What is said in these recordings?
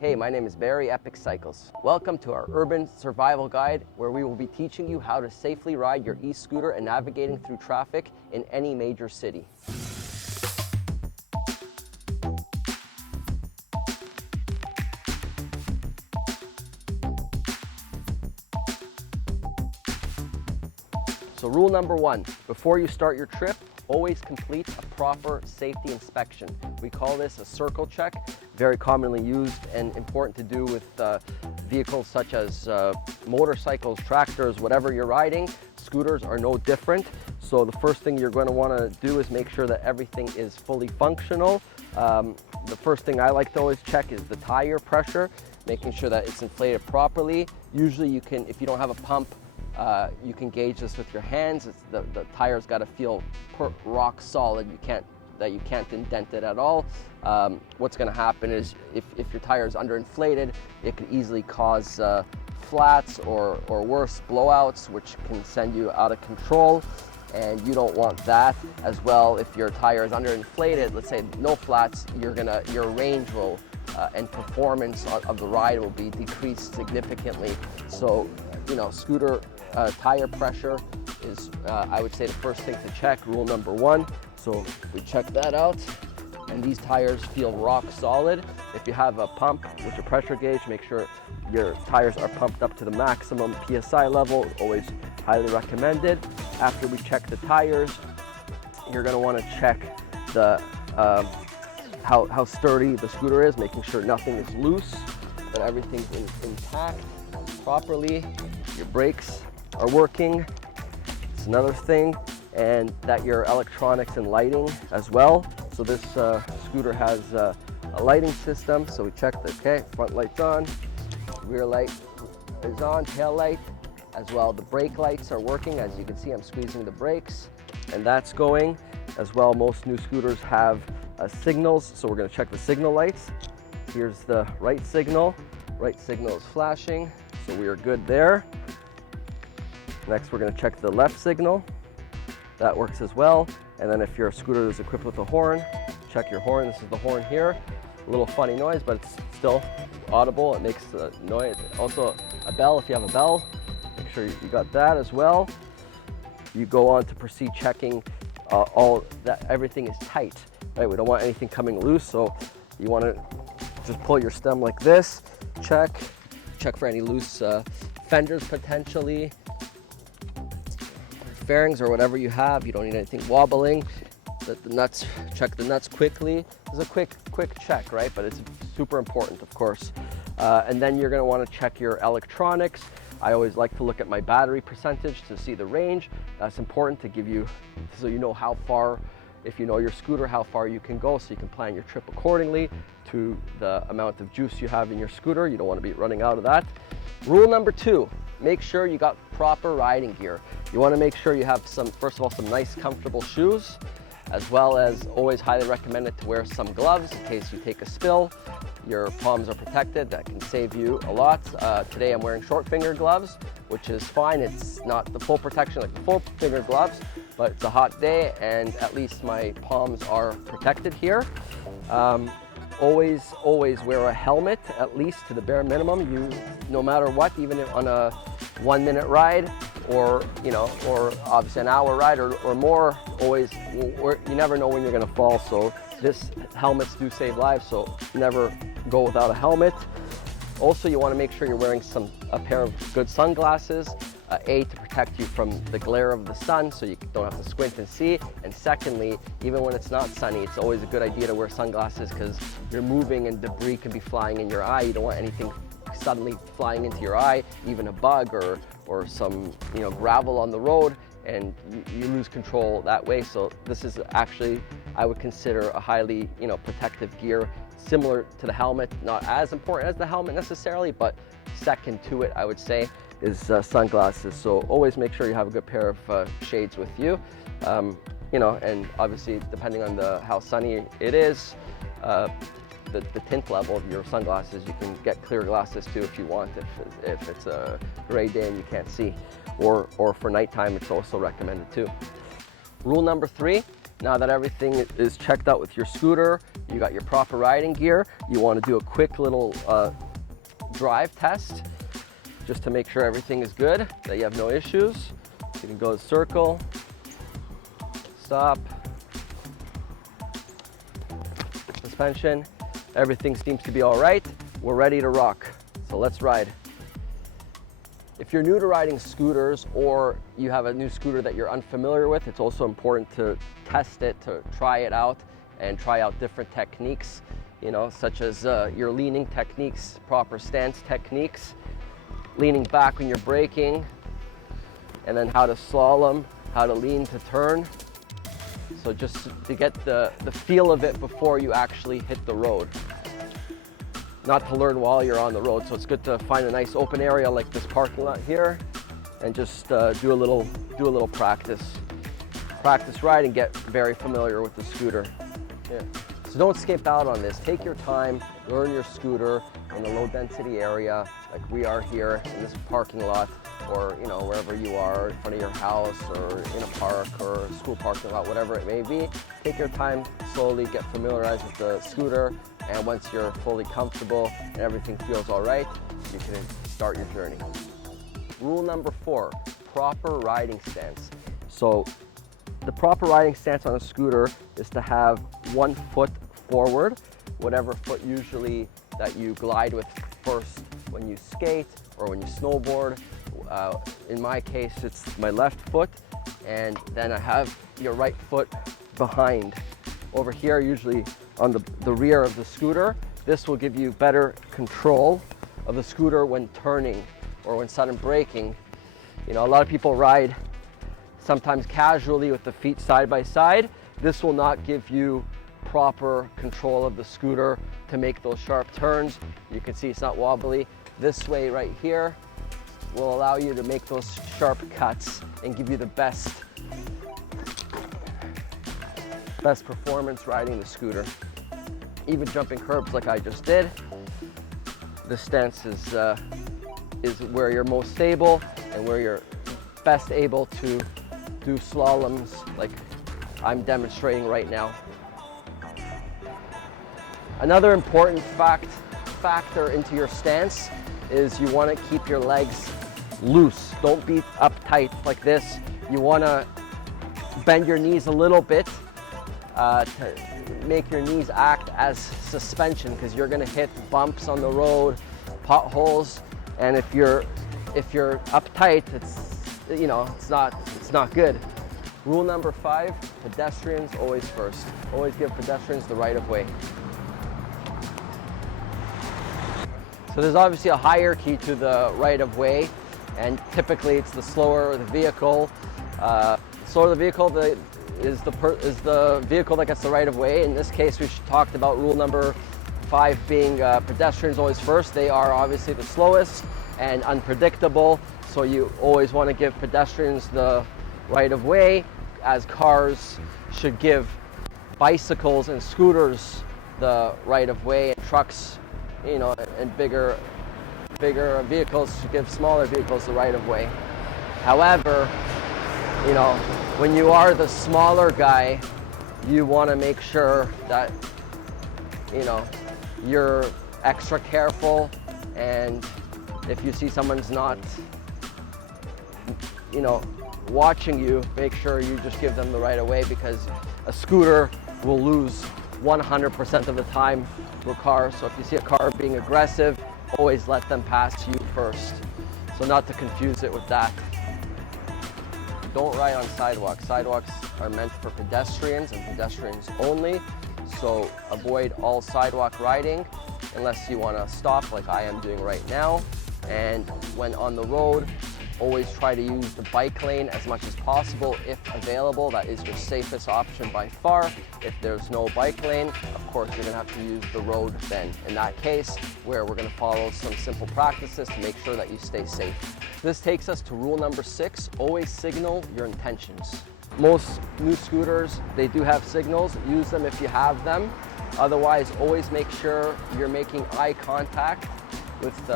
Hey, my name is Barry Epic Cycles. Welcome to our urban survival guide, where we will be teaching you how to safely ride your e-scooter and navigating through traffic in any major city. So rule number one, before you start your trip, always complete a proper safety inspection. We call this a circle check, very commonly used and important to do with vehicles such as motorcycles, tractors, whatever you're riding. Scooters are no different. So the first thing you're going to want to do is make sure that everything is fully functional. The first thing I like to always check is the tire pressure, making sure that it's inflated properly. Usually you can, if you don't have a pump, you can gauge this with your hands. The tire's got to feel rock solid. You can't indent it at all. What's going to happen is if your tire is underinflated, it could easily cause flats or worse, blowouts, which can send you out of control. And you don't want that. As well, if your tire is underinflated, let's say no flats, your range will and performance of the ride will be decreased significantly. So, scooter tire pressure is, I would say, the first thing to check, rule number one. So we check that out, and these tires feel rock solid. If you have a pump with your pressure gauge, make sure your tires are pumped up to the maximum PSI level, always highly recommended. After we check the tires, you're gonna wanna check the how sturdy the scooter is, making sure nothing is loose, that everything's intact properly. Your brakes are working. It's another thing, and that your electronics and lighting as well. So this scooter has a lighting system. So we checked, okay, front light's on, rear light is on, tail light as well. The brake lights are working. As you can see, I'm squeezing the brakes, and that's going as well. Most new scooters have signals, so we're going to check the signal lights. Here's the right signal. Right signal is flashing, so we are good there. Next, we're going to check the left signal. That works as well. And then if your scooter is equipped with a horn, check your horn. This is the horn here. A little funny noise, but it's still audible. It makes a noise. Also a bell, if you have a bell, make sure you got that as well. You go on to proceed checking everything is tight, right? We don't want anything coming loose, so you want to just pull your stem like this, check for any loose fenders potentially, fairings or whatever you have. You don't need anything wobbling. The nuts, check the nuts quickly. It's a quick check, right? But it's super important, of course. And then you're going to want to check your electronics. I always like to look at my battery percentage to see the range. That's important to give you, so you know how far, if you know your scooter, how far you can go, so you can plan your trip accordingly to the amount of juice you have in your scooter. You don't want to be running out of that. Rule number two, make sure you got proper riding gear. You want to make sure you have first of all, some nice comfortable shoes, as well as always highly recommended to wear some gloves in case you take a spill. Your palms are protected. That can save you a lot. Today I'm wearing short finger gloves, which is fine. It's not the full protection like the full finger gloves, but it's a hot day and at least my palms are protected here. Always wear a helmet, at least to the bare minimum. No matter what, even on a 1 minute ride, or obviously an hour ride or more, you never know when you're gonna fall. So helmets do save lives, so never go without a helmet. Also, you wanna make sure you're wearing a pair of good sunglasses, to protect you from the glare of the sun, so you don't have to squint and see. And secondly, even when it's not sunny, it's always a good idea to wear sunglasses because you're moving and debris can be flying in your eye. You don't want anything suddenly flying into your eye, even a bug or some gravel on the road, and you lose control that way. So this is actually, I would consider, a highly protective gear, similar to the helmet. Not as important as the helmet necessarily, but second to it, I would say, is sunglasses. So always make sure you have a good pair of shades with you. And obviously depending on how sunny it is, the tint level of your sunglasses, you can get clear glasses too if you want, if it's a gray day and you can't see, or for nighttime, it's also recommended too. Rule number three, Now that everything is checked out with your scooter, you got your proper riding gear, you want to do a quick little drive test just to make sure everything is good, that you have no issues. You can go to circle, stop, suspension, everything seems to be all right. We're ready to rock, so let's ride. If you're new to riding scooters or you have a new scooter that you're unfamiliar with, it's also important to test it, to try it out and try out different techniques, you know, such as your leaning techniques, proper stance techniques, leaning back when you're braking, and then how to slalom, how to lean to turn. So just to get the feel of it before you actually hit the road. Not to learn while you're on the road, so it's good to find a nice open area like this parking lot here and just do a little practice ride and get very familiar with the scooter. Yeah. So don't skip out on this. Take your time, learn your scooter in a low density area like we are here in this parking lot, or you know, wherever you are, in front of your house or in a park or a school parking lot, whatever it may be. Take your time, slowly get familiarized with the scooter, and once you're fully comfortable and everything feels all right, you can start your journey. Rule number 4, proper riding stance. So the proper riding stance on a scooter is to have one foot forward, whatever foot usually that you glide with first when you skate or when you snowboard. In my case, it's my left foot, and then I have your right foot behind. Over here, usually on the rear of the scooter. This will give you better control of the scooter when turning or when sudden braking. You know, a lot of people ride sometimes casually with the feet side by side. This will not give you proper control of the scooter to make those sharp turns. You can see it's not wobbly. This way right here will allow you to make those sharp cuts and give you the best performance riding the scooter. Even jumping curbs like I just did, this stance is where you're most stable and where you're best able to do slaloms like I'm demonstrating right now. Another important factor into your stance is you want to keep your legs loose. Don't be uptight like this. You want to bend your knees a little bit to make your knees act as suspension, because you're going to hit bumps on the road, potholes, and if you're uptight, it's not good. Rule number 5, pedestrians always first. Always give pedestrians the right of way. So there's obviously a hierarchy to the right of way, and typically it's the slower the vehicle. Slower the vehicle is the vehicle that gets the right of way. In this case, we talked about rule number 5 being pedestrians always first. They are obviously the slowest and unpredictable, so you always want to give pedestrians the right of way, as cars should give bicycles and scooters the right of way, and trucks, you know, and bigger vehicles should give smaller vehicles the right of way. However, you know, when you are the smaller guy, you want to make sure that, you know, you're extra careful, and if you see someone's not, you know, watching you, make sure you just give them the right of way, because a scooter will lose 100% of the time to a car. So if you see a car being aggressive, always let them pass you first. So not to confuse it with that. Don't ride on sidewalks. Sidewalks are meant for pedestrians and pedestrians only. So avoid all sidewalk riding unless you want to stop like I am doing right now. And when on the road, always try to use the bike lane as much as possible if available. That is your safest option by far. If there's no bike lane, of course you're gonna have to use the road then. In that case, where we're gonna follow some simple practices to make sure that you stay safe. This takes us to rule number 6, always signal your intentions. Most new scooters, they do have signals. Use them if you have them. Otherwise, always make sure you're making eye contact with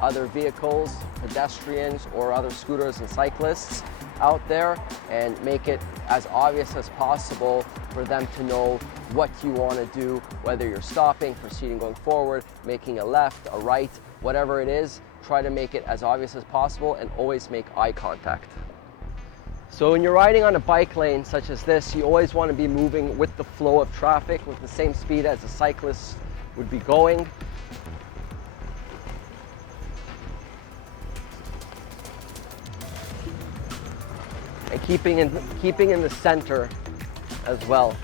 other vehicles, pedestrians, or other scooters and cyclists out there, and make it as obvious as possible for them to know what you want to do, whether you're stopping, proceeding, going forward, making a left, a right, whatever it is. Try to make it as obvious as possible and always make eye contact. So when you're riding on a bike lane such as this, you always want to be moving with the flow of traffic with the same speed as a cyclist would be going. And keeping in the center as well.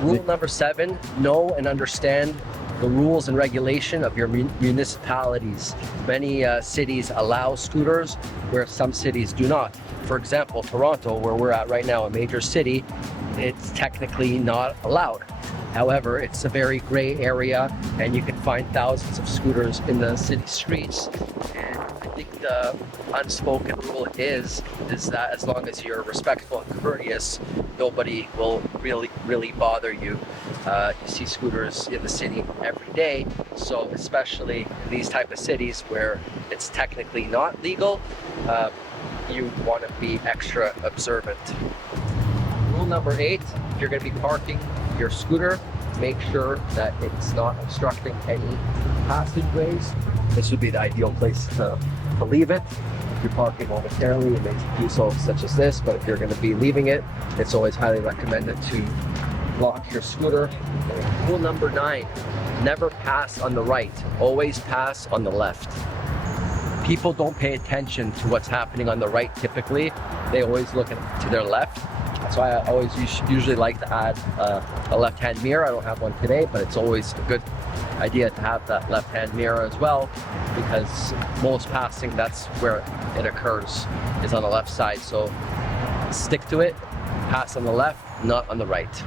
Rule number 7, know and understand the rules and regulation of your municipalities. Many cities allow scooters where some cities do not. For example, Toronto, where we're at right now, a major city, it's technically not allowed. However, it's a very gray area and you can find thousands of scooters in the city streets. And I think the unspoken rule is that as long as you're respectful and courteous, nobody will really bother you. You see scooters in the city every day, so especially in these type of cities where it's technically not legal, you want to be extra observant. Rule number 8, if you're going to be parking your scooter, make sure that it's not obstructing any passageways. This would be the ideal place to leave it. If you're parking momentarily, it makes do so such as this, but if you're going to be leaving it, it's always highly recommended to lock your scooter. Rule number 9, never pass on the right, always pass on the left. People don't pay attention to what's happening on the right typically. They always look to their left. That's why I always usually like to add a left-hand mirror. I don't have one today, but it's always a good idea to have that left-hand mirror as well, because most passing, that's where it occurs, is on the left side. So stick to it, pass on the left, not on the right.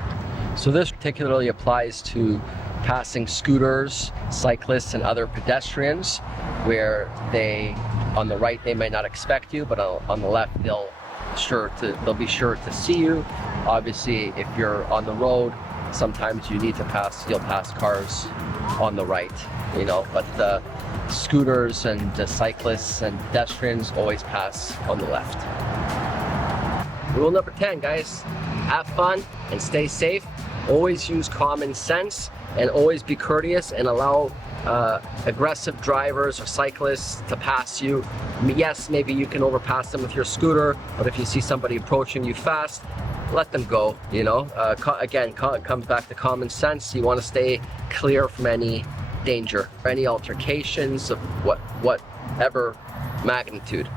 So this particularly applies to passing scooters, cyclists, and other pedestrians, where on the right they may not expect you, but on the left they'll be sure to see you. Obviously, if you're on the road, sometimes you'll pass cars on the right, but the scooters and the cyclists and pedestrians always pass on the left. Rule number 10, guys, have fun and stay safe. Always use common sense and always be courteous and allow aggressive drivers or cyclists to pass you. Yes, maybe you can overpass them with your scooter, but if you see somebody approaching you fast, let them go. Again, it comes back to common sense. You want to stay clear from any danger, any altercations of whatever magnitude.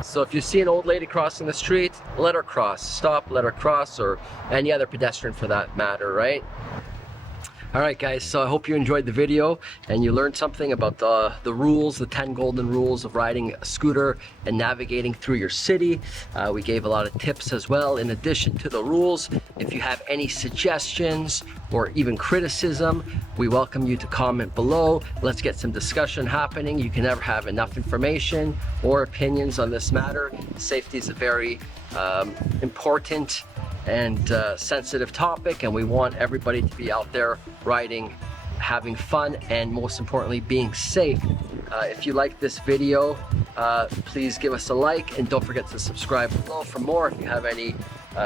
So if you see an old lady crossing the street, let her cross. Stop, let her cross, or any other pedestrian for that matter, right? Alright guys, so I hope you enjoyed the video and you learned something about the rules, the 10 golden rules of riding a scooter and navigating through your city. We gave a lot of tips as well in addition to the rules. If you have any suggestions or even criticism, we welcome you to comment below. Let's get some discussion happening. You can never have enough information or opinions on this matter. Safety is a very important and sensitive topic, and we want everybody to be out there riding, having fun, and most importantly being safe. If you like this video, please give us a like and don't forget to subscribe below for more. If you have any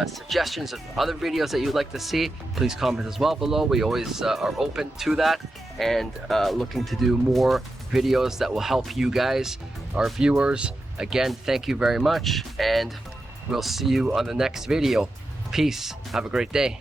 suggestions of other videos that you'd like to see, please comment as well below. We always are open to that and looking to do more videos that will help you guys, our viewers. Again, thank you very much, and we'll see you on the next video. Peace. Have a great day.